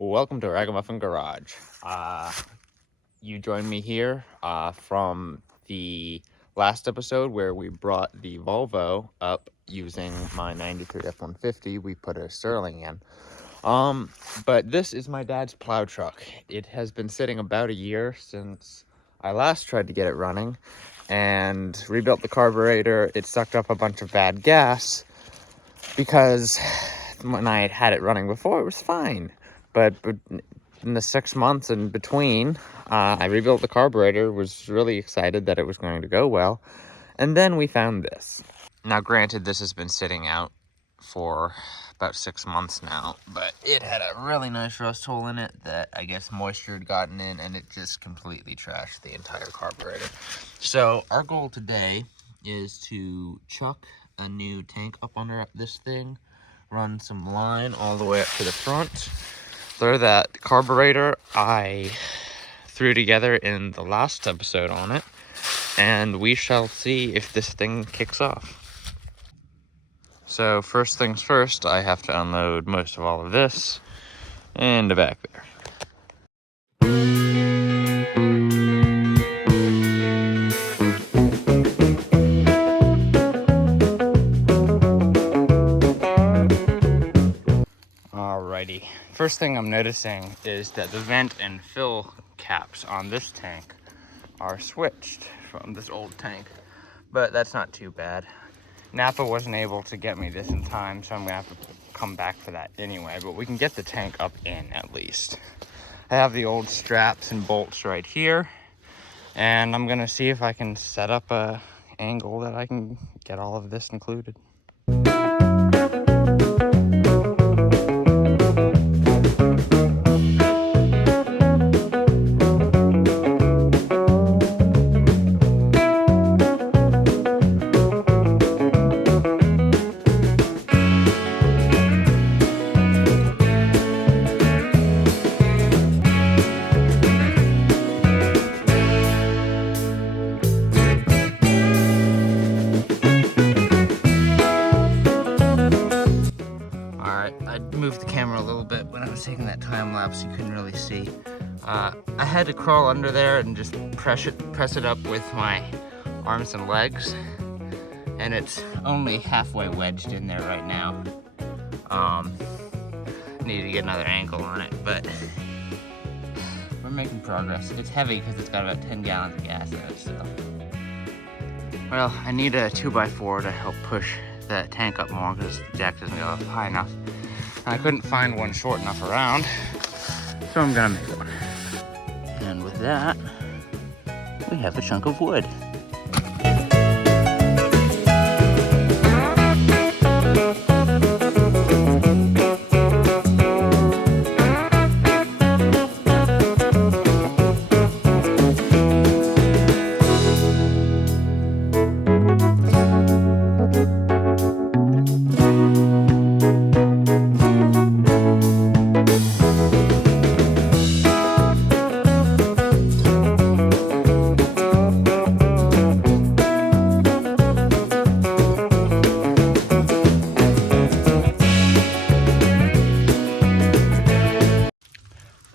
Welcome to Ragamuffin Garage. You joined me here from the last episode where we brought the Volvo up using my 93 F-150. We put a Sterling in. But this is my dad's plow truck. It has been sitting about a year since I last tried to get it running and rebuilt the carburetor. It sucked up a bunch of bad gas because when I had it running before, it was fine. But in the 6 months in between, I rebuilt the carburetor, was really excited that it was going to go well. And then we found this. Now, granted, this has been sitting out for about 6 months now, but it had a really nice rust hole in it that I guess moisture had gotten in, and it just completely trashed the entire carburetor. So our goal today is to chuck a new tank up under this thing, run some line all the way up to the front. Throw that carburetor I threw together in the last episode on it, and we shall see if this thing kicks off. So first things first, I have to unload most of all of this in the back there. Alrighty. First thing I'm noticing is that the vent and fill caps on this tank are switched from this old tank, but that's not too bad. Napa wasn't able to get me this in time, so I'm gonna have to come back for that anyway, but we can get the tank up in at least. I have the old straps and bolts right here, and I'm gonna see if I can set up a angle that I can get all of this included. Moved the camera a little bit when I was taking that time lapse. You couldn't really see. I had to crawl under there and just press it up with my arms and legs, and it's only halfway wedged in there right now. Need to get another angle on it, but we're making progress. It's heavy because it's got about 10 gallons of gas in it still. Well, I need a 2x4 to help push that tank up more because the jack doesn't go up high enough. I couldn't find one short enough around, so I'm gonna make one. And with that, we have a chunk of wood.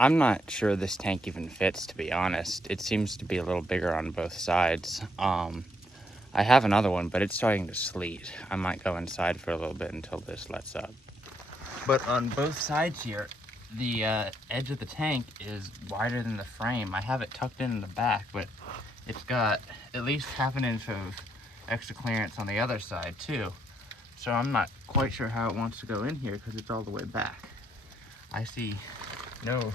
I'm not sure this tank even fits, to be honest. It seems to be a little bigger on both sides. I have another one, but it's starting to sleet. I might go inside for a little bit until this lets up. But on both sides here, the edge of the tank is wider than the frame. I have it tucked in the back, but it's got at least half an inch of extra clearance on the other side too. So I'm not quite sure how it wants to go in here because it's all the way back. I see no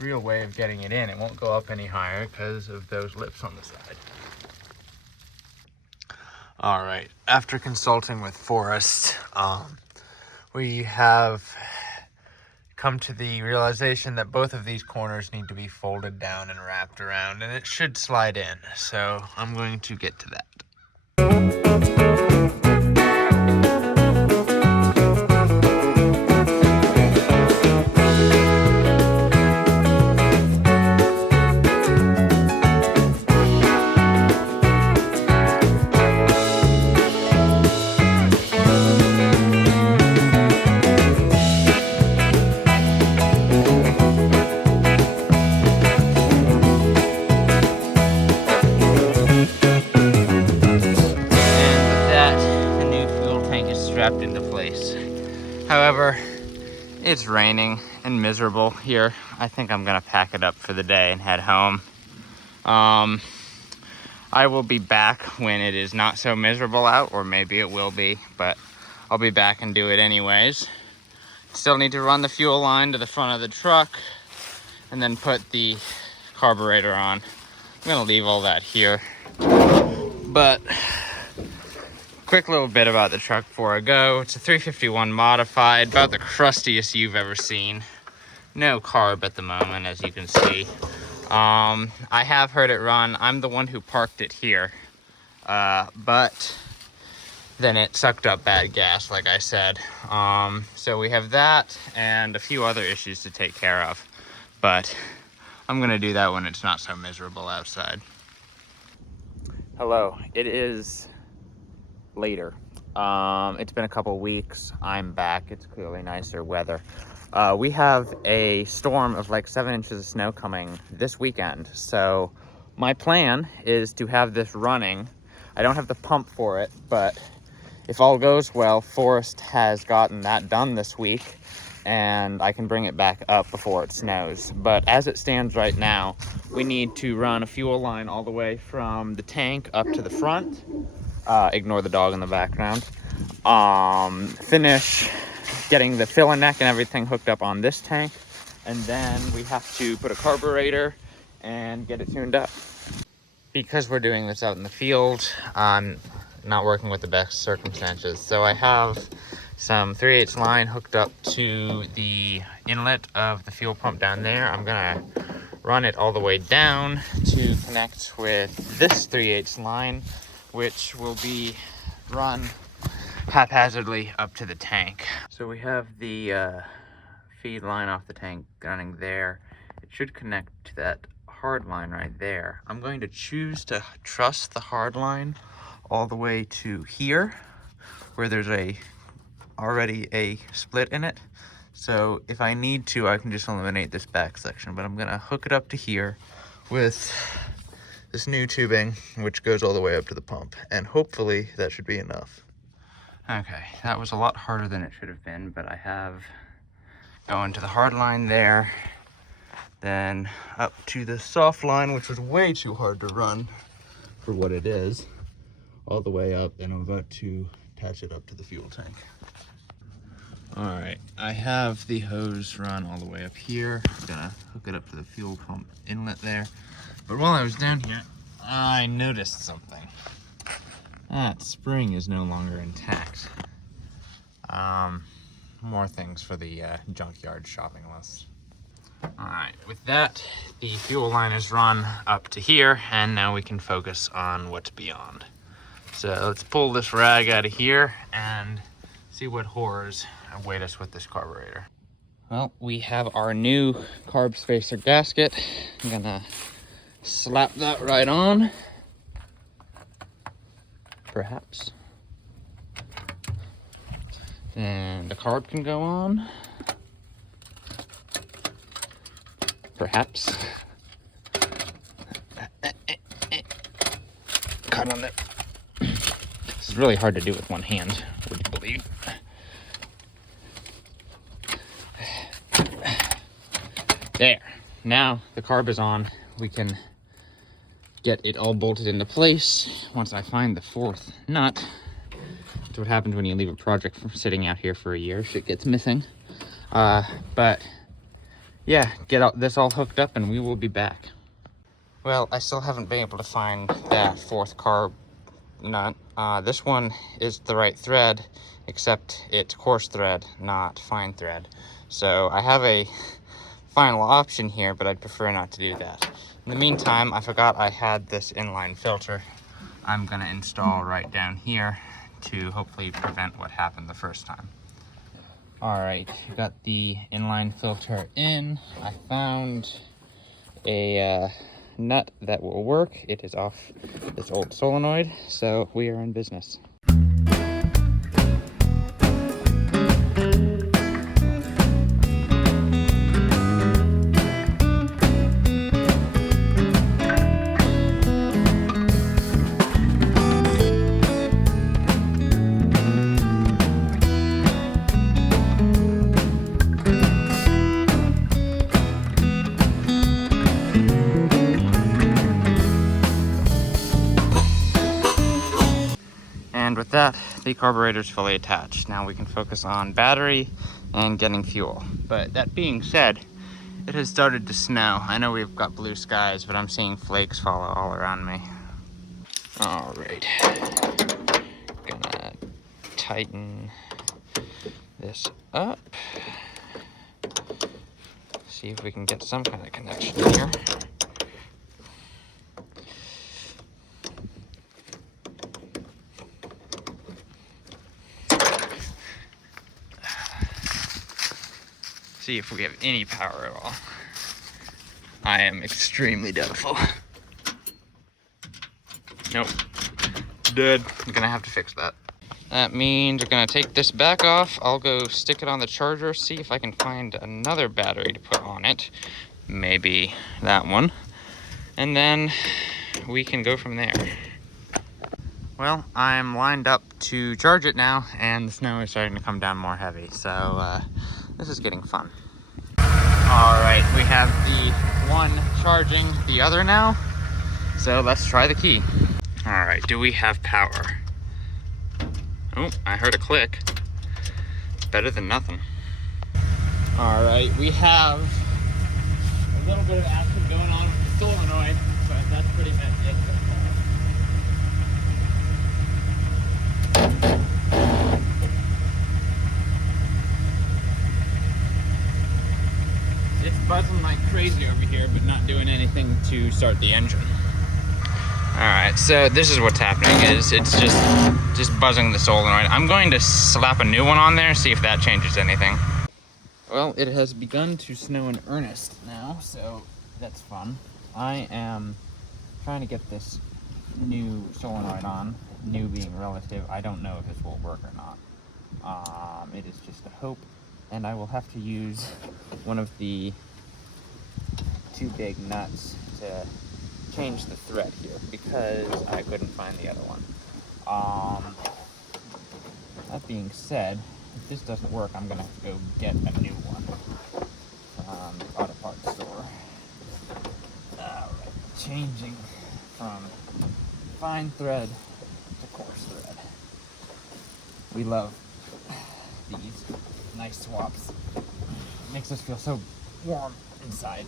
real way of getting it in. It won't go up any higher because of those lips on the side. All right, after consulting with Forrest, we have come to the realization that both of these corners need to be folded down and wrapped around, and it should slide in. So I'm going to get to that. It's raining and miserable here. I think I'm gonna pack it up for the day and head home. I will be back when it is not so miserable out, or maybe it will be, but I'll be back and do it anyways. Still need to run the fuel line to the front of the truck and then put the carburetor on. I'm gonna leave all that here. But quick little bit about the truck before I go. It's a 351 modified, about the crustiest you've ever seen. No carb at the moment, as you can see. I have heard it run. I'm the one who parked it here. But then it sucked up bad gas, like I said. So we have that and a few other issues to take care of. But I'm gonna do that when it's not so miserable outside. Hello, it is later. It's been a couple weeks. I'm back. It's clearly nicer weather. We have a storm of like 7 inches of snow coming this weekend. So my plan is to have this running. I don't have the pump for it, but if all goes well, Forrest has gotten that done this week and I can bring it back up before it snows. But as it stands right now, we need to run a fuel line all the way from the tank up to the front. Ignore the dog in the background. Finish getting the filler neck and everything hooked up on this tank, and then we have to put a carburetor and get it tuned up. Because we're doing this out in the field, I'm not working with the best circumstances, so I have some 3/8 line hooked up to the inlet of the fuel pump down there. I'm gonna run it all the way down to connect with this 3/8 line, which will be run haphazardly up to the tank. So we have the feed line off the tank running there. It should connect to that hard line right there. I'm going to choose to truss the hard line all the way to here, where there's already a split in it. So if I need to, I can just eliminate this back section, but I'm gonna hook it up to here with this new tubing, which goes all the way up to the pump, and hopefully that should be enough. Okay, that was a lot harder than it should have been, but I have going to the hard line there, then up to the soft line, which was way too hard to run for what it is, all the way up, and I'm about to attach it up to the fuel tank. All right, I have the hose run all the way up here. I'm gonna hook it up to the fuel pump inlet there. But while I was down here, I noticed something. That spring is no longer intact. More things for the junkyard shopping list. All right, with that, the fuel line is run up to here, and now we can focus on what's beyond. So let's pull this rag out of here and see what horrors await us with this carburetor. Well, we have our new carb spacer gasket. I'm gonna slap that right on. Perhaps. And the carb can go on. Perhaps. Cut on it. This is really hard to do with one hand, would you believe? There. Now the carb is on. We can get it all bolted into place. Once I find the fourth nut, that's what happens when you leave a project from sitting out here for a year. Shit gets missing. But yeah, get this all hooked up and we will be back. Well, I still haven't been able to find that fourth carb nut. This one is the right thread, except it's coarse thread, not fine thread. So I have a final option here, but I'd prefer not to do that. In the meantime, I forgot I had this inline filter I'm gonna install right down here to hopefully prevent what happened the first time. All right, got the inline filter in. I found a nut that will work. It is off this old solenoid, so we are in business. that, the carburetor is fully attached. Now we can focus on battery and getting fuel. But that being said, it has started to snow. I know we've got blue skies, but I'm seeing flakes fall all around me. All right, gonna tighten this up. See if we can get some kind of connection here. See if we have any power at all. I am extremely doubtful. Nope, dead. I'm gonna have to fix that. That means we're gonna take this back off. I'll go stick it on the charger, see if I can find another battery to put on it. Maybe that one. And then we can go from there. Well, I'm lined up to charge it now, and the snow is starting to come down more heavy, so this is getting fun. All right, we have the one charging the other now, so let's try the key. All right, do we have power? Oh, I heard a click. It's better than nothing. All right, we have a little bit of action going on with the solenoid, but that's pretty much it so far. It's buzzing like crazy over here, but not doing anything to start the engine. All right, so this is what's happening. It's just buzzing the solenoid. I'm going to slap a new one on there, see if that changes anything. Well, it has begun to snow in earnest now, so that's fun. I am trying to get this new solenoid on. New being relative. I don't know if this will work or not. It is just a hope, and I will have to use one of the two big nuts to change the thread here because I couldn't find the other one. That being said, if this doesn't work, I'm gonna have to go get a new one from the auto parts store. Alright, changing from fine thread to coarse thread. We love these nice swaps. It makes us feel so warm inside.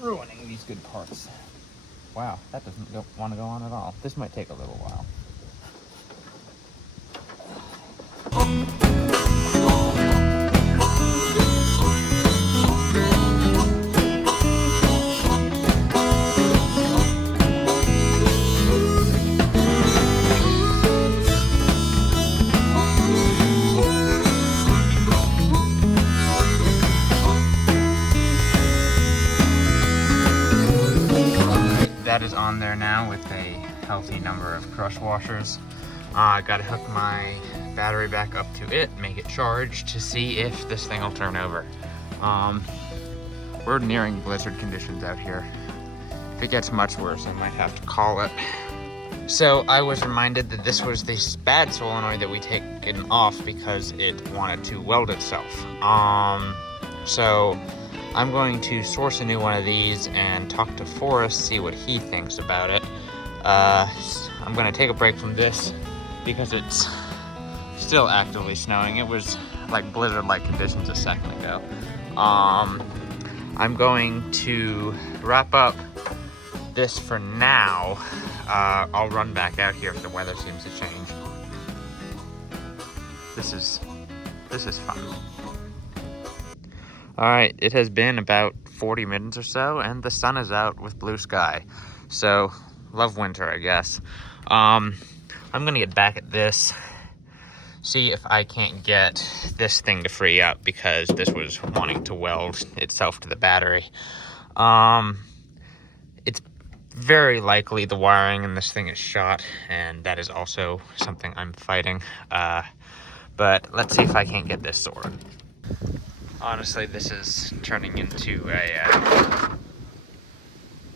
Ruining these good parts. Wow, that doesn't want to go on at all. This might take a little while. That is on there now with a healthy number of crush washers. I gotta hook my battery back up to it, make it charge to see if this thing will turn over. We're nearing blizzard conditions out here. If it gets much worse, I might have to call it. So I was reminded that this was this bad solenoid that we taken off because it wanted to weld itself. So I'm going to source a new one of these and talk to Forrest, see what he thinks about it. I'm going to take a break from this because it's still actively snowing. It was like blizzard-like conditions a second ago. I'm going to wrap up this for now. I'll run back out here if the weather seems to change. This is fun. All right, it has been about 40 minutes or so, and the sun is out with blue sky. So, love winter, I guess. I'm gonna get back at this, see if I can't get this thing to free up because this was wanting to weld itself to the battery. It's very likely the wiring in this thing is shot, and that is also something I'm fighting. But let's see if I can't get this sorted. Honestly, this is turning into a,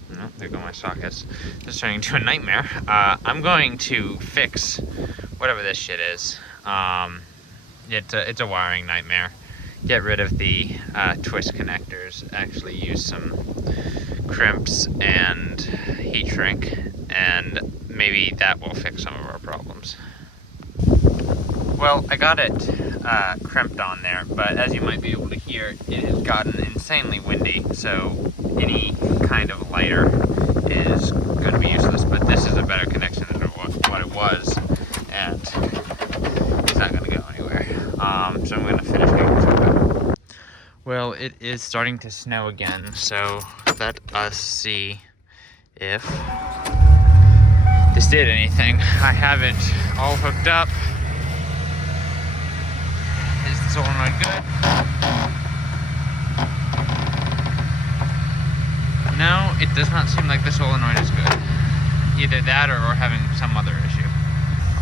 no, there go my sockets. This is turning into a nightmare. I'm going to fix whatever this shit is. It's a wiring nightmare. Get rid of the twist connectors, actually use some crimps and heat shrink, and maybe that will fix some of our problems. Well, I got it crimped on there, but as you might be able to hear, it has gotten insanely windy, so any kind of lighter is going to be useless, but this is a better connection than what it was, and it's not going to go anywhere. So I'm going to finish getting to it. Well, it is starting to snow again, so let us see if this did anything. I have it all hooked up. Is the solenoid good? No, it does not seem like the solenoid is good. Either that or we're having some other issue.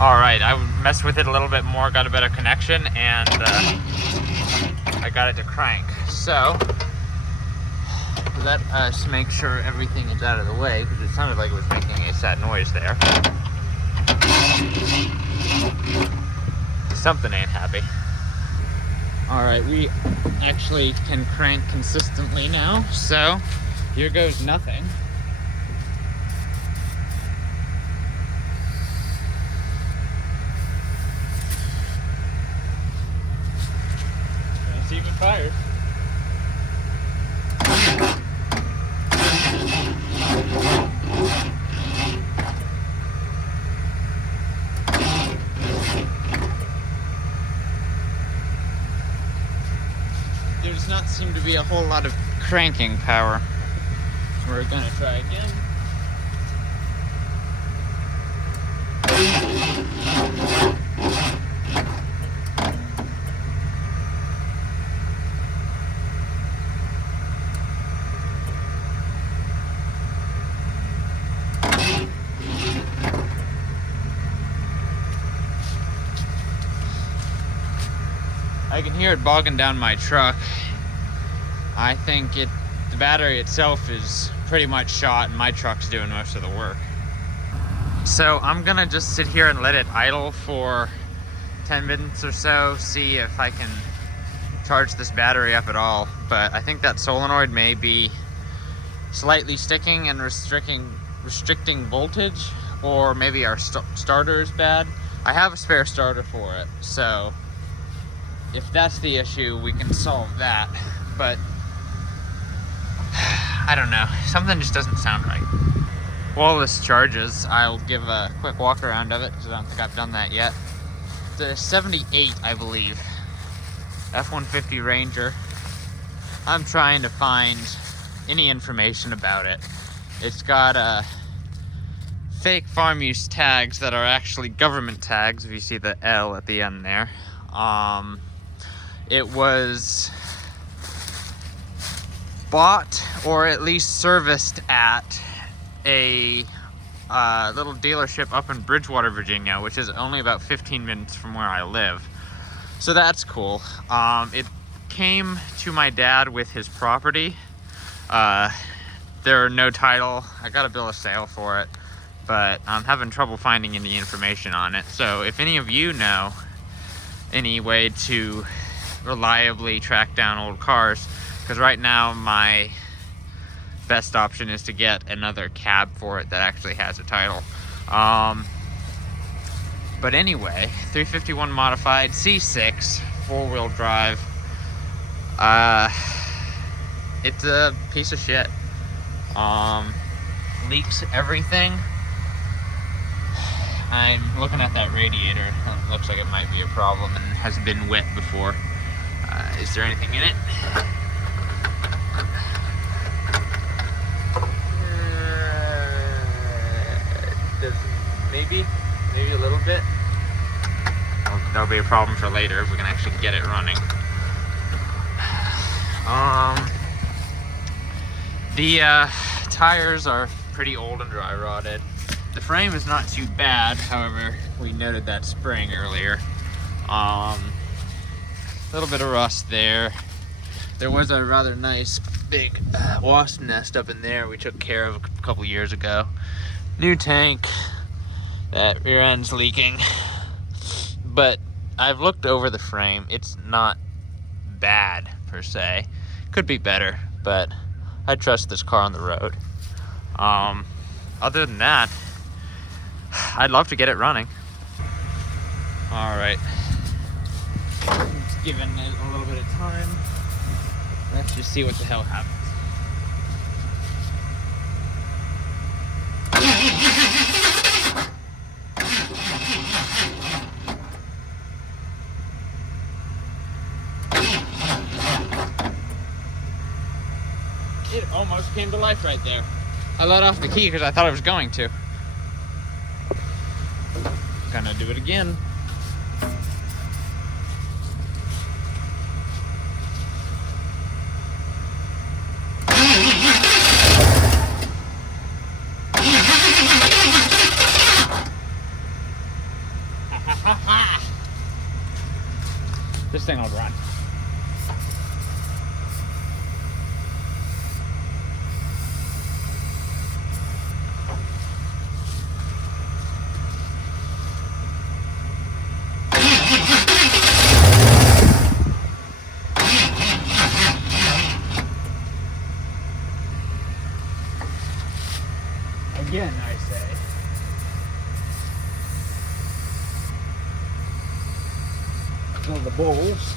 Alright, I messed with it a little bit more, got a better connection, and I got it to crank. So, let us make sure everything is out of the way, because it sounded like it was making a sad noise there. Something ain't happy. Alright, we actually can crank consistently now, so here goes nothing. Let's see if it fires. There does not seem to be a whole lot of cranking power. We're gonna try again. I can hear it bogging down my truck. I think the battery itself is pretty much shot and my truck's doing most of the work. So I'm gonna just sit here and let it idle for 10 minutes or so, see if I can charge this battery up at all. But I think that solenoid may be slightly sticking and restricting voltage, or maybe our starter is bad. I have a spare starter for it, so if that's the issue, we can solve that. But I don't know, something just doesn't sound right. While this charges, I'll give a quick walk around of it, because I don't think I've done that yet. The 78, I believe, F-150 Ranger. I'm trying to find any information about it. It's got fake farm use tags that are actually government tags, if you see the L at the end there. It was bought or at least serviced at a little dealership up in Bridgewater, Virginia, which is only about 15 minutes from where I live. So that's cool. It came to my dad with his property. There are no title. I got a bill of sale for it, but I'm having trouble finding any information on it. So if any of you know any way to reliably track down old cars, because right now my best option is to get another cab for it that actually has a title. But anyway, 351 modified C6 4-wheel drive. It's a piece of shit. Leaks everything. I'm looking at that radiator. It looks like it might be a problem and has been wet before. Is there anything in it? Maybe a little bit. That'll be a problem for later if we can actually get it running. The tires are pretty old and dry rotted. The frame is not too bad, however, we noted that spring earlier. A little bit of rust there. There was a rather nice big wasp nest up in there we took care of a couple years ago. New tank. That rear end's leaking. But I've looked over the frame. It's not bad per se. Could be better, but I trust this car on the road. Other than that, I'd love to get it running. All right. Just giving it a little bit of time. Let's just see what the hell happens. It almost came to life right there. I let off the key because I thought I was going to. Gonna do it again. This thing will run. Again, I say. Fill the bowls.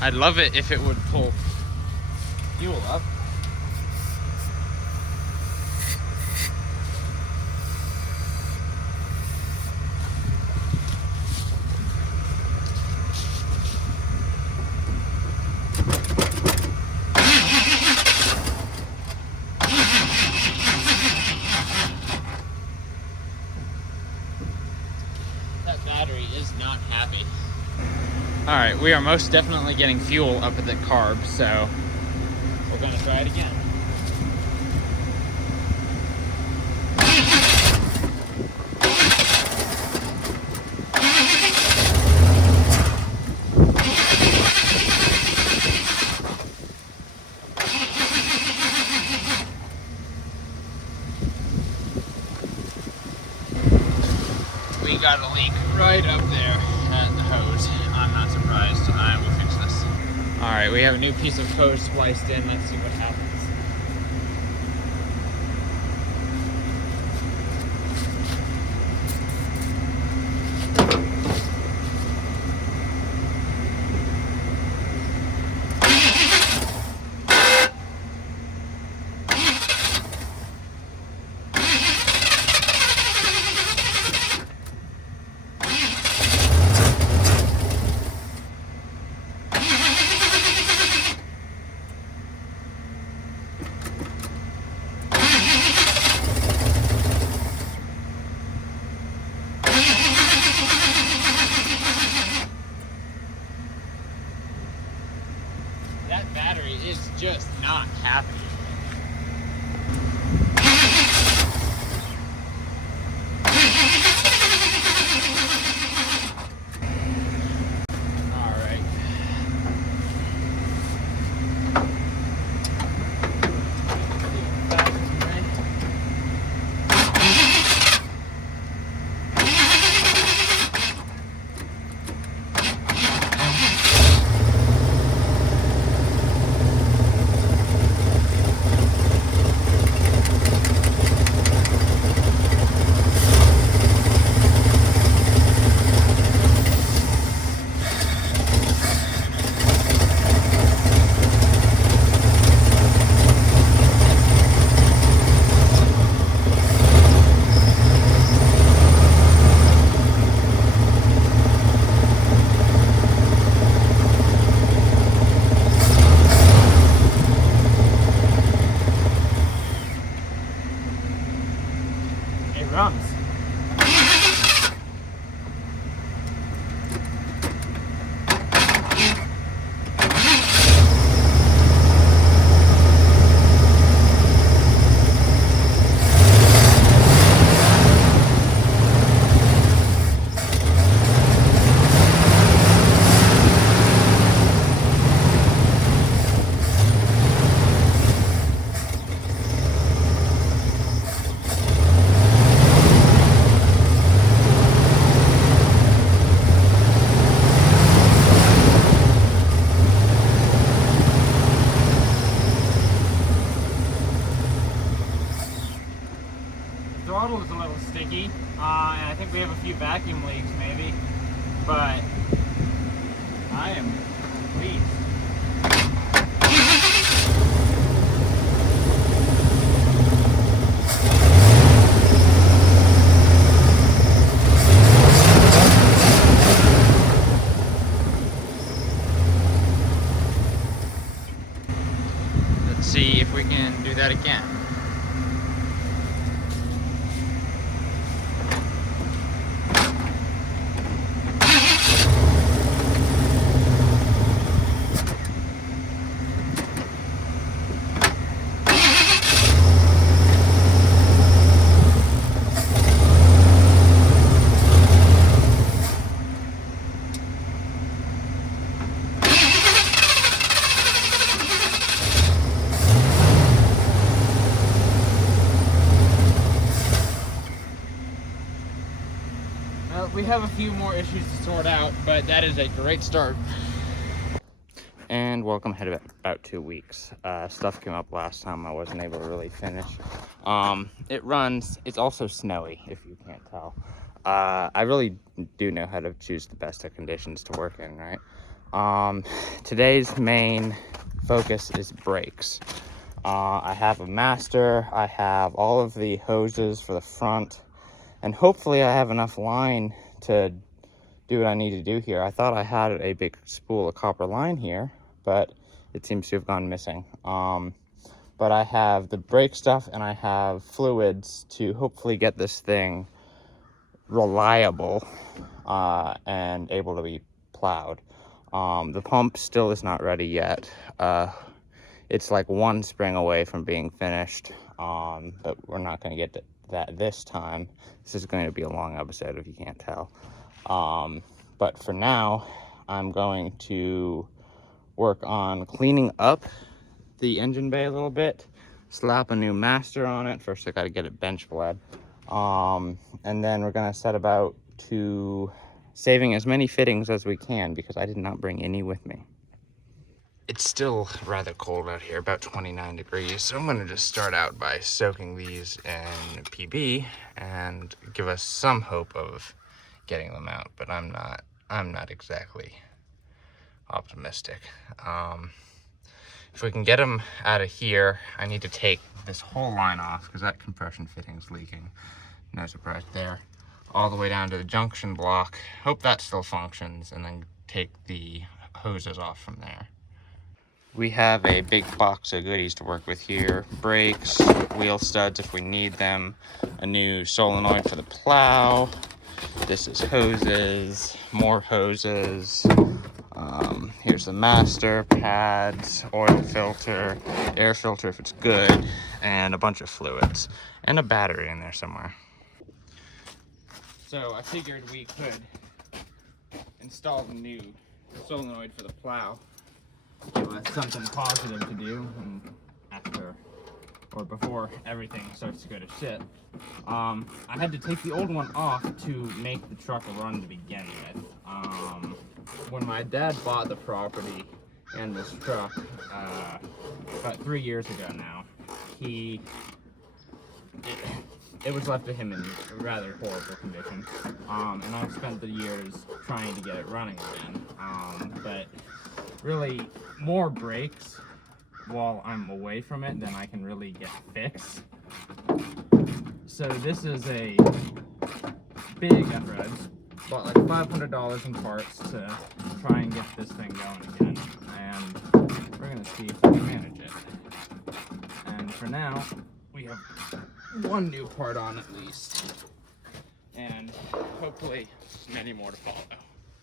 I'd love it if it would pull fuel up. That battery is not happy. All right, we are most definitely getting fuel up at the carb, so we're gonna try it again. We got a leak right up there at the hose. I'm not surprised. I will fix this. All right, we have a new piece of hose spliced in. Let's see what happens. That battery is just not happy. All right. I think we have a few vacuum leaks maybe, but I am pleased. Let's see if we can do that again. We have a few more issues to sort out, but that is a great start. And welcome ahead about 2 weeks. Stuff came up last time I wasn't able to really finish. It runs. It's also snowy, if you can't tell. I really do know how to choose the best of conditions to work in, right? Today's main focus is brakes. I have a master. I have all of the hoses for the front, and hopefully I have enough line to do what I need to do here. I thought I had a big spool of copper line here, but it seems to have gone missing. But I have the brake stuff and I have fluids to hopefully get this thing reliable and able to be plowed. The pump still is not ready yet. It's like one spring away from being finished, but we're not going to get to that this time. This is going to be a long episode if you can't tell. But for now, I'm going to work on cleaning up the engine bay a little bit, slap a new master on it. First I got to get it bench bled, and then we're going to set about to saving as many fittings as we can because I did not bring any with me. It's still rather cold out here, about 29 degrees, so I'm going to just start out by soaking these in PB and give us some hope of getting them out, but I'm not exactly optimistic. If we can get them out of here, I need to take this whole line off because that compression fitting's leaking. No surprise there. All the way down to the junction block. Hope that still functions, and then take the hoses off from there. We have a big box of goodies to work with here. Brakes, wheel studs if we need them, a new solenoid for the plow. This is hoses, more hoses. Here's the master, pads, oil filter, air filter if it's good, and a bunch of fluids, and a battery in there somewhere. So I figured we could install the new solenoid for the plow. Give us something positive to do and after or before everything starts to go to shit. I had to take the old one off to make the truck run to begin with. When my dad bought the property and this truck about 3 years ago now, it was left to him in rather horrible condition, and I've spent the years trying to get it running again, but really more breaks while I'm away from it than I can really get fixed. So this is a big effort. I bought like $500 in parts to try and get this thing going again, and we're gonna see if we can manage it. And for now, we have one new part on at least, and hopefully many more to follow.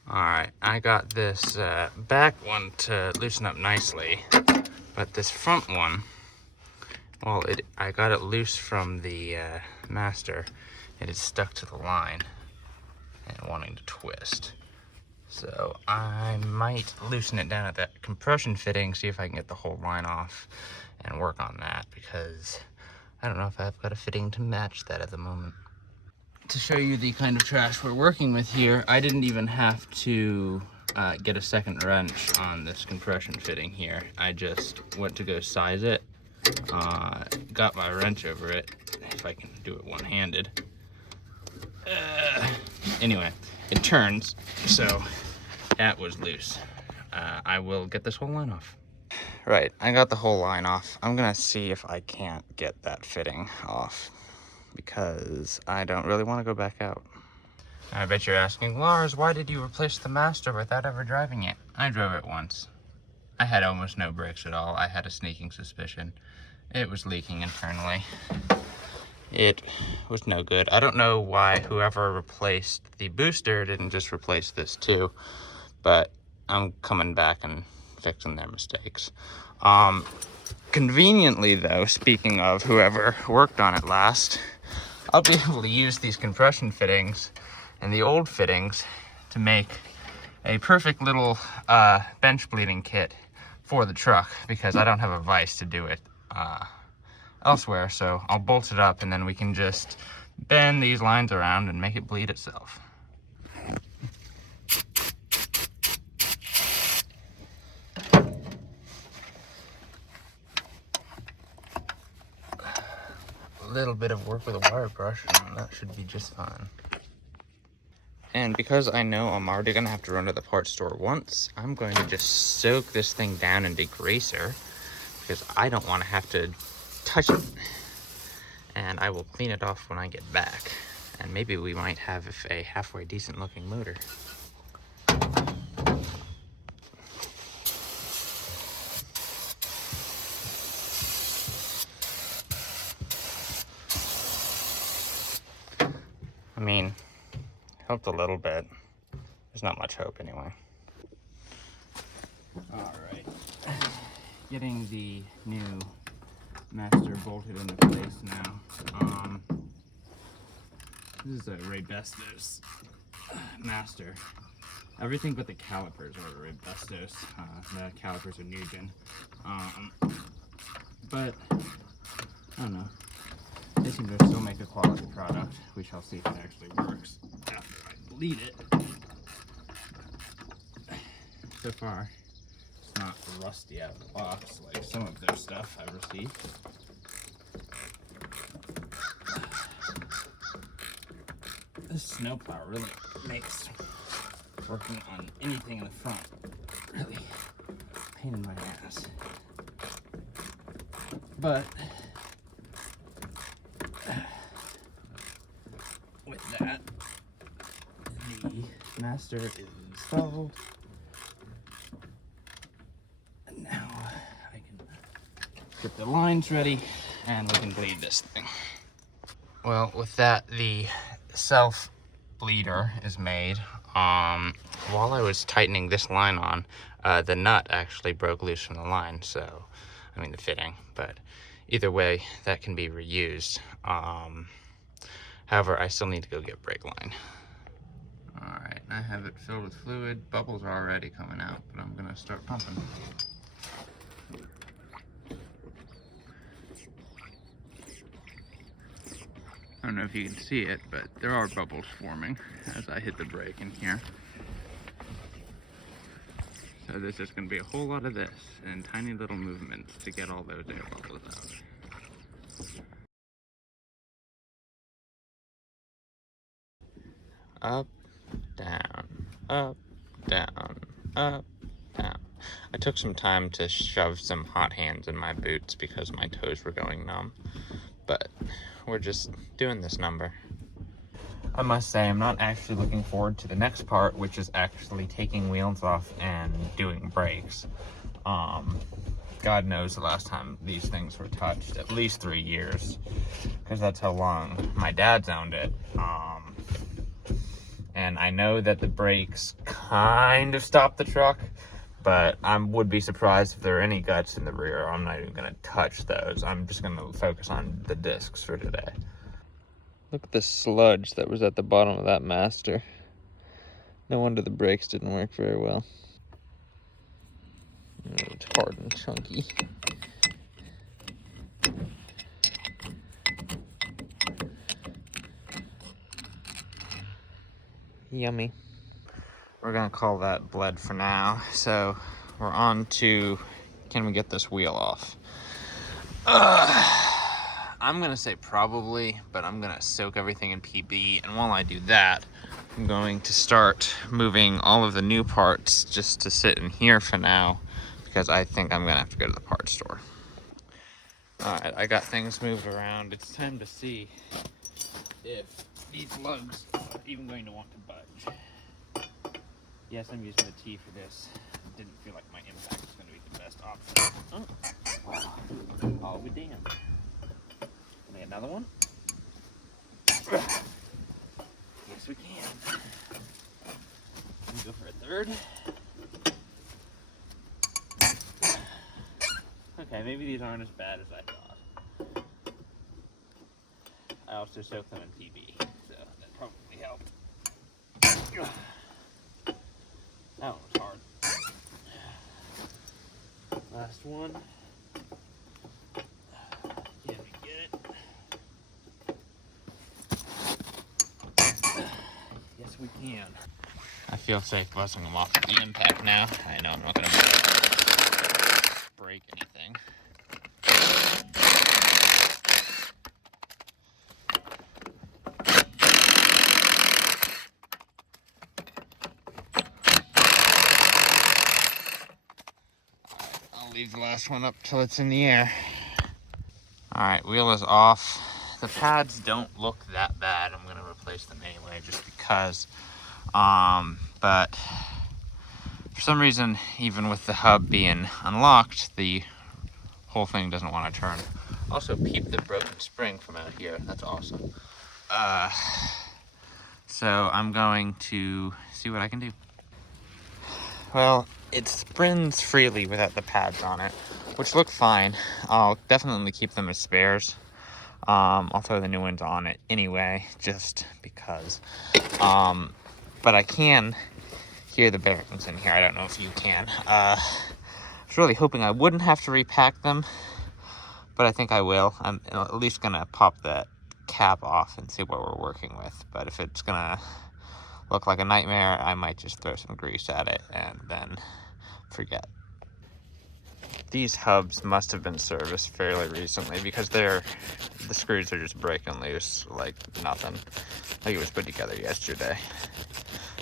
Alright, I got this back one to loosen up nicely, but this front one, well, I got it loose from the master. It is stuck to the line and wanting to twist. So I might loosen it down at that compression fitting, see if I can get the whole line off and work on that, because I don't know if I've got a fitting to match that at the moment. To show you the kind of trash we're working with here, I didn't even have to get a second wrench on this compression fitting here. I just went to go size it, got my wrench over it, if I can do it one-handed, Anyway, it turns, so that was loose. I will get this whole line off. Right, I got the whole line off. I'm gonna see if I can't get that fitting off because I don't really want to go back out. I bet you're asking, Lars, why did you replace the Master without ever driving it? I drove it once. I had almost no brakes at all. I had a sneaking suspicion. It was leaking internally. It was no good. I don't know why whoever replaced the booster didn't just replace this too, but I'm coming back and fixing their mistakes. Conveniently though, speaking of whoever worked on it last, I'll be able to use these compression fittings and the old fittings to make a perfect little bench bleeding kit for the truck because I don't have a vise to do it elsewhere. So I'll bolt it up and then we can just bend these lines around and make it bleed itself. A little bit of work with a wire brush and that should be just fine. And because I know I'm already gonna have to run to the parts store once, I'm going to just soak this thing down in degreaser because I don't want to have to touch it. And I will clean it off when I get back. And maybe we might have a halfway decent looking motor. I mean, helped a little bit. There's not much hope anyway. All right, getting the new Master bolted into place now. This is a Rebestos Master. Everything but the calipers are Rebestos. The calipers are Nugent. But I don't know. They seem to still make a quality product. We shall see if it actually works after I bleed it. So far, it's not rusty out of the box like some of their stuff I've received. This snowplow really makes working on anything in the front really a pain in my ass. But with that, the Master is installed. And now I can get the lines ready and we can bleed this thing. Well, with that, the self bleeder is made. While I was tightening this line on, the nut actually broke loose from the line, so, I mean the fitting, but either way, that can be reused. However, I still need to go get brake line. Alright, I have it filled with fluid. Bubbles are already coming out, but I'm gonna start pumping. I don't know if you can see it, but there are bubbles forming as I hit the brake in here. So there's just going to be a whole lot of this and tiny little movements to get all those air bubbles out. Up, down, up, down, up, down. I took some time to shove some hot hands in my boots because my toes were going numb, but we're just doing this number. I must say, I'm not actually looking forward to the next part, which is actually taking wheels off and doing brakes. God knows the last time these things were touched, at least 3 years, because that's how long my dad's owned it. And I know that the brakes kind of stopped the truck, but I would be surprised if there are any guts in the rear. I'm not even going to touch those. I'm just going to focus on the discs for today. Look at the sludge that was at the bottom of that Master. No wonder the brakes didn't work very well. It's hard and chunky. Yummy. We're gonna call that bled for now. So we're on to, can we get this wheel off? I'm gonna say probably, but I'm gonna soak everything in PB, and while I do that, I'm going to start moving all of the new parts just to sit in here for now, because I think I'm gonna have to go to the parts store. Alright, I got things moved around. It's time to see if these lugs are even going to want to budge. Yes, I'm using the T for this. It didn't feel like my impact was going to be the best option. Oh, wow. I'll be damned. Can I get another one? Yes, we can. Can we go for a third? Okay, maybe these aren't as bad as I thought. I also soaked them in PB, so that probably helped. That one was hard. Last one. Can we get it? Yes, we can. I feel safe busting them off the impact now. I know I'm not going to break anything. I'll leave the last one up till it's in the air. Alright, wheel is off. The pads don't look that bad. I'm going to replace them anyway just because. But for some reason, even with the hub being unlocked, the whole thing doesn't want to turn. Also, peep the broken spring from out here. That's awesome. So I'm going to see what I can do. Well, it spins freely without the pads on it, which look fine. I'll definitely keep them as spares. I'll throw the new ones on it anyway, just because. But I can hear the bearings in here. I don't know if you can. I was really hoping I wouldn't have to repack them, but I think I will. I'm at least gonna pop that cap off and see what we're working with. But if it's gonna look like a nightmare, I might just throw some grease at it and then forget. These hubs must have been serviced fairly recently because the screws are just breaking loose like nothing. Like it was put together yesterday.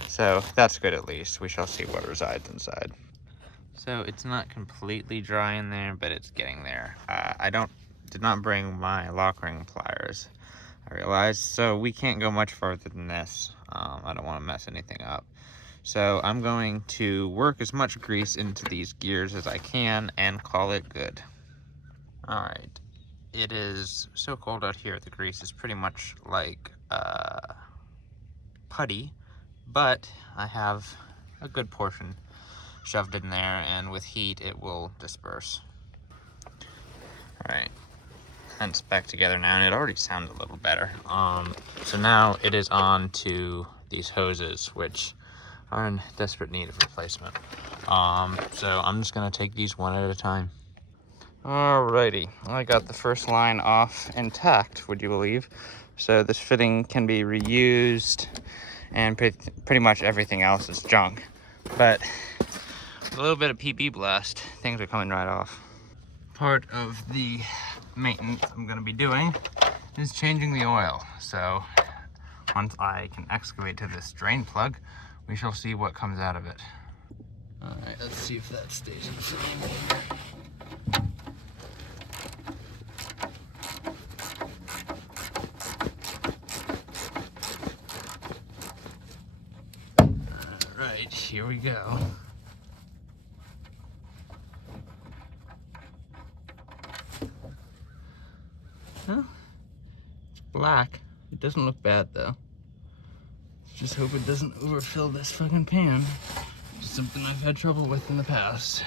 So that's good at least. We shall see what resides inside. So it's not completely dry in there, but it's getting there. I did not bring my lock ring pliers, I realized, so we can't go much farther than this. I don't want to mess anything up. So I'm going to work as much grease into these gears as I can and call it good. All right, it is so cold out here, the grease is pretty much like putty, but I have a good portion shoved in there, and with heat it will disperse. All right, and it's back together now, and it already sounds a little better. So now it is on to these hoses, which are in desperate need of replacement. So I'm just gonna take these one at a time. Alrighty, I got the first line off intact, would you believe? So this fitting can be reused, and pretty much everything else is junk. But with a little bit of PB blast, things are coming right off. Part of the maintenance I'm gonna be doing is changing the oil. So once I can excavate to this drain plug, we shall see what comes out of it. All right, let's see if that stays in the same. All right, here we go. Well, it's black. It doesn't look bad though. Just hope it doesn't overfill this fucking pan. Something I've had trouble with in the past.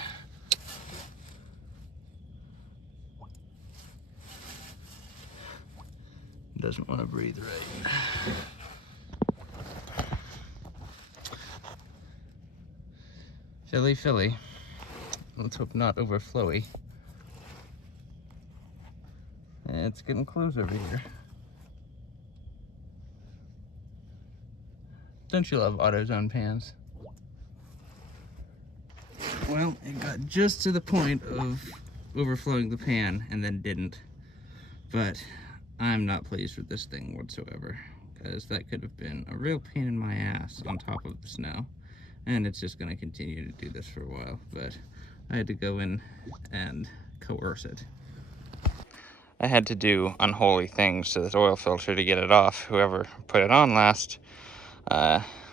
Doesn't want to breathe right. Philly. Let's hope not overflowy. It's getting close over here. Don't you love AutoZone pans? Well, it got just to the point of overflowing the pan and then didn't. But I'm not pleased with this thing whatsoever, because that could have been a real pain in my ass on top of the snow. And it's just going to continue to do this for a while, but I had to go in and coerce it. I had to do unholy things to this oil filter to get it off. Whoever put it on last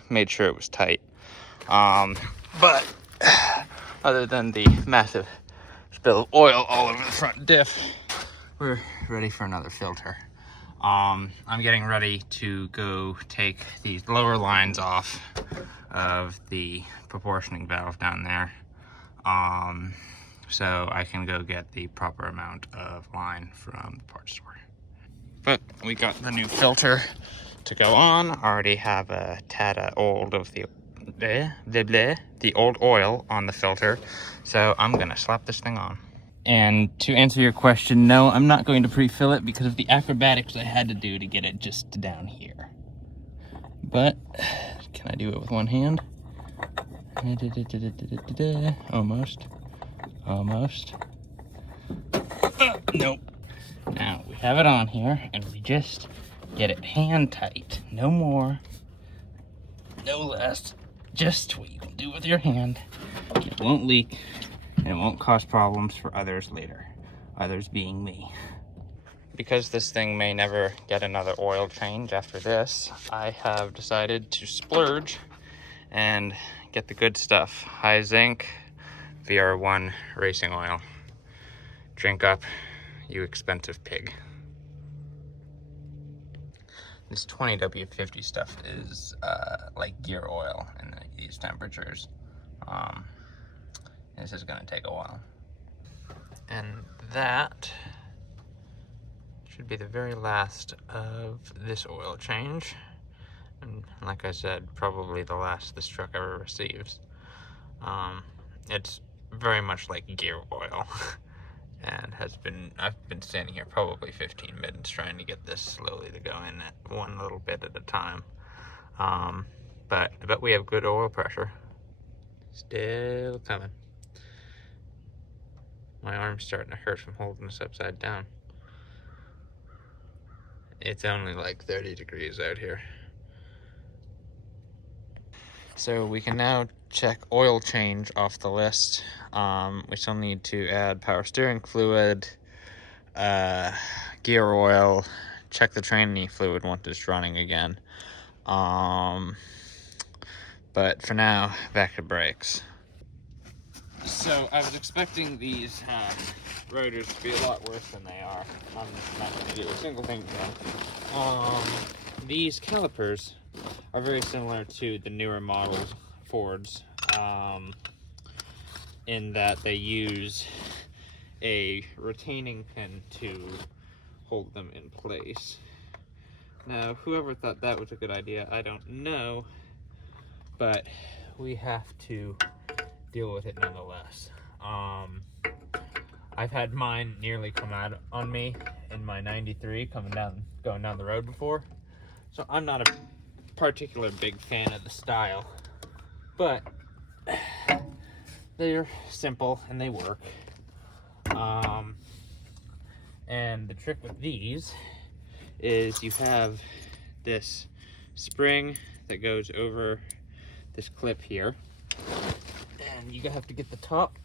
made sure it was tight. But other than the massive spill of oil all over the front diff, we're ready for another filter. I'm getting ready to go take these lower lines off of the proportioning valve down there, so I can go get the proper amount of line from the parts store. But we got the new filter to go on. I already have a tad of old of the old oil on the filter, so I'm gonna slap this thing on. And to answer your question, no, I'm not going to pre-fill it because of the acrobatics I had to do to get it just down here. But can I do it with one hand? Almost. Nope. Now we have it on here and we just get it hand tight. No more, no less. Just what you can do with your hand. It won't leak and it won't cause problems for others later. Others being me. Because this thing may never get another oil change after this, I have decided to splurge and get the good stuff. High zinc VR1 racing oil. Drink up, you expensive pig. This 20W50 stuff is like gear oil in these temperatures. This is gonna take a while. And that should be the very last of this oil change. And like I said, probably the last this truck ever receives. It's very much like gear oil. And I've been standing here probably 15 minutes trying to get this slowly to go in at one little bit at a time. But I bet we have good oil pressure. Still coming. My arm's starting to hurt from holding this upside down. It's only like 30 degrees out here. So we can now check oil change off the list. We still need to add power steering fluid, gear oil, check the training fluid once it's running again. But for now, back to brakes. So I was expecting these rotors to be a lot worse than they are. I'm not going to do a single thing to them. These calipers are very similar to the newer models Fords, in that they use a retaining pin to hold them in place. Now, whoever thought that was a good idea, I don't know, but we have to deal with it nonetheless. I've had mine nearly come out on me in my 93 going down the road before, so I'm not a particular big fan of the style, but they're simple and they work. And the trick with these is you have this spring that goes over this clip here, and you have to get the top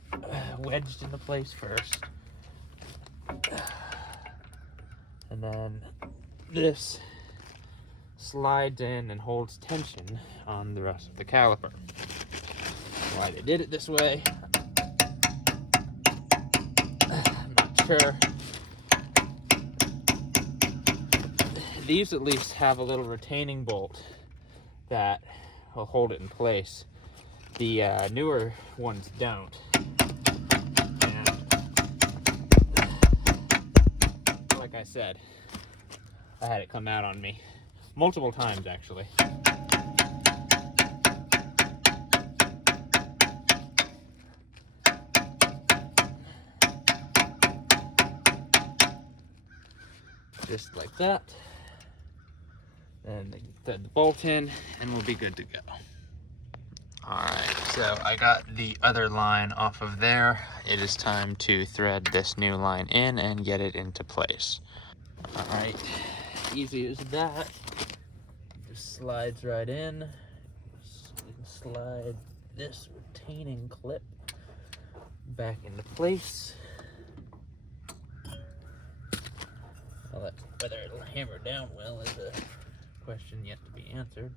wedged into place first, and then this slides in and holds tension on the rest of the caliper. Why they did it this way, I'm not sure. These at least have a little retaining bolt that will hold it in place. The newer ones don't. And like I said, I had it come out on me multiple times actually. Just like that. And thread the bolt in and we'll be good to go. Alright, so I got the other line off of there. It is time to thread this new line in and get it into place. Alright, easy as that. Just slides right in. So we can slide this retaining clip back into place. Well, whether it'll hammer down well is a question yet to be answered.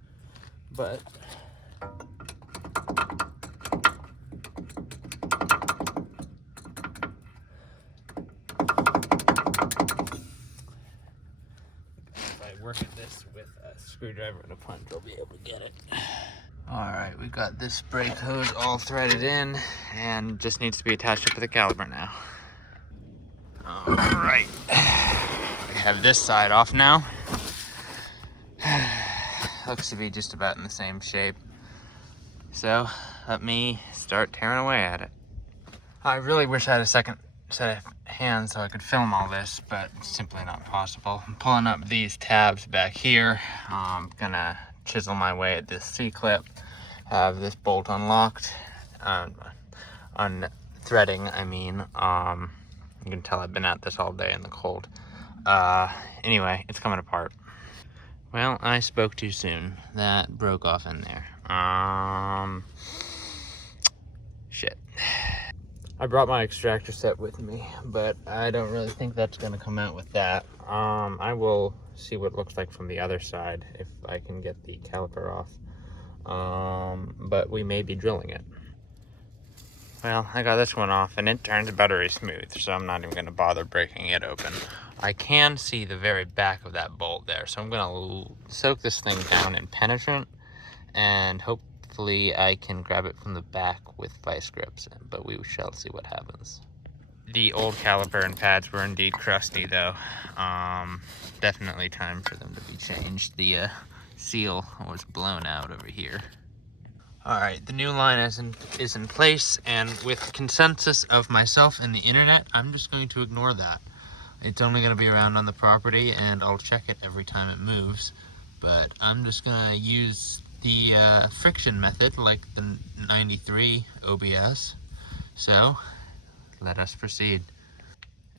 But by working this with a screwdriver and a punch, I'll be able to get it. Alright, we've got this brake hose all threaded in and just needs to be attached up to the caliper now. Alright, we have this side off now. Looks to be just about in the same shape. So let me start tearing away at it. I really wish I had a second set of hands so I could film all this, but it's simply not possible. I'm pulling up these tabs back here. I'm gonna chisel my way at this C-clip, have this bolt unlocked, unthreading, I mean. You can tell I've been at this all day in the cold. Anyway, it's coming apart. Well, I spoke too soon. That broke off in there. Shit. I brought my extractor set with me, but I don't really think that's gonna come out with that. I will see what it looks like from the other side if I can get the caliper off. But we may be drilling it. Well, I got this one off and it turns buttery smooth, so I'm not even gonna bother breaking it open. I can see the very back of that bolt there, so I'm gonna soak this thing down in penetrant and hopefully I can grab it from the back with vice grips, but we shall see what happens. The old caliper and pads were indeed crusty though. Definitely time for them to be changed. The seal was blown out over here. Alright, the new line is in place, and with consensus of myself and the internet, I'm just going to ignore that. It's only going to be around on the property, and I'll check it every time it moves. But I'm just going to use the friction method, like the 93 OBS. So, let us proceed.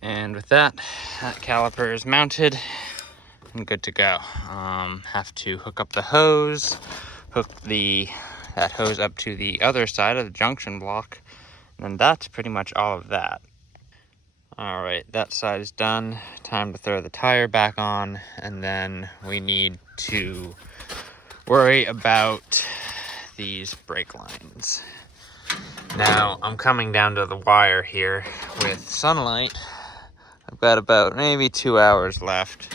And with that, that caliper is mounted and good to go. Have to hook up the hose, hook that hose up to the other side of the junction block, and that's pretty much all of that. All right, that side is done. Time to throw the tire back on, and then we need to worry about these brake lines. Now, I'm coming down to the wire here with sunlight. I've got about maybe 2 hours left.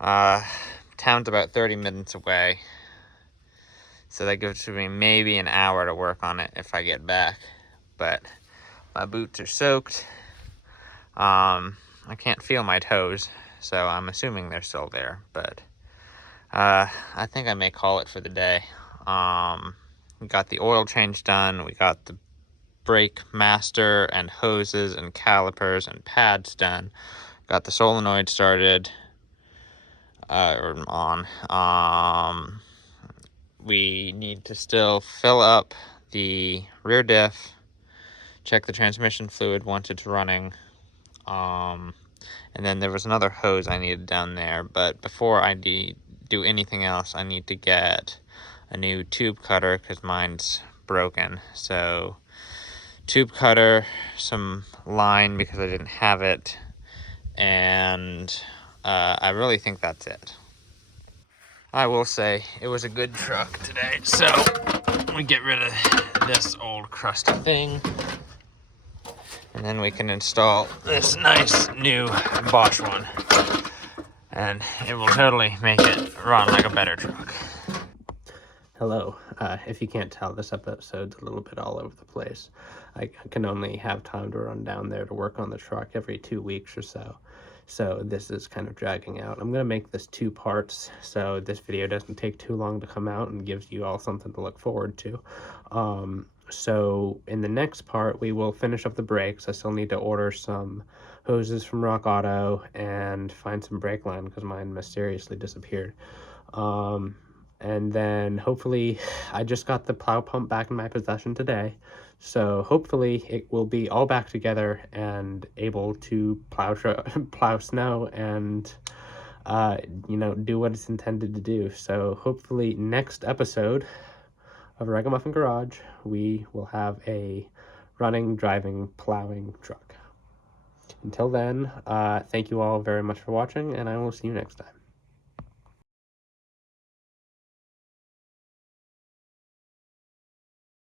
Town's about 30 minutes away. So that gives me maybe an hour to work on it if I get back. But my boots are soaked. I can't feel my toes, so I'm assuming they're still there. But I think I may call it for the day. We got the oil change done. We got the brake master and hoses and calipers and pads done. Got the solenoid started or on. We need to still fill up the rear diff, check the transmission fluid once it's running, and then there was another hose I needed down there. But before I do anything else, I need to get a new tube cutter because mine's broken. So tube cutter, some line because I didn't have it, and I really think that's it. I will say it was a good truck today, so we get rid of this old crusty thing, and then we can install this nice new Bosch one, and it will totally make it run like a better truck. Hello. If you can't tell, this episode's a little bit all over the place. I can only have time to run down there to work on the truck every 2 weeks or so. So this is kind of dragging out. I'm going to make this 2 parts so this video doesn't take too long to come out and gives you all something to look forward to. So in the next part, we will finish up the brakes. I still need to order some hoses from Rock Auto and find some brake line because mine mysteriously disappeared. And then hopefully, I just got the plow pump back in my possession today. So hopefully it will be all back together and able to plow snow and do what it's intended to do. So hopefully next episode of Ragamuffin Garage, we will have a running, driving, plowing truck. Until then, thank you all very much for watching, and I will see you next time.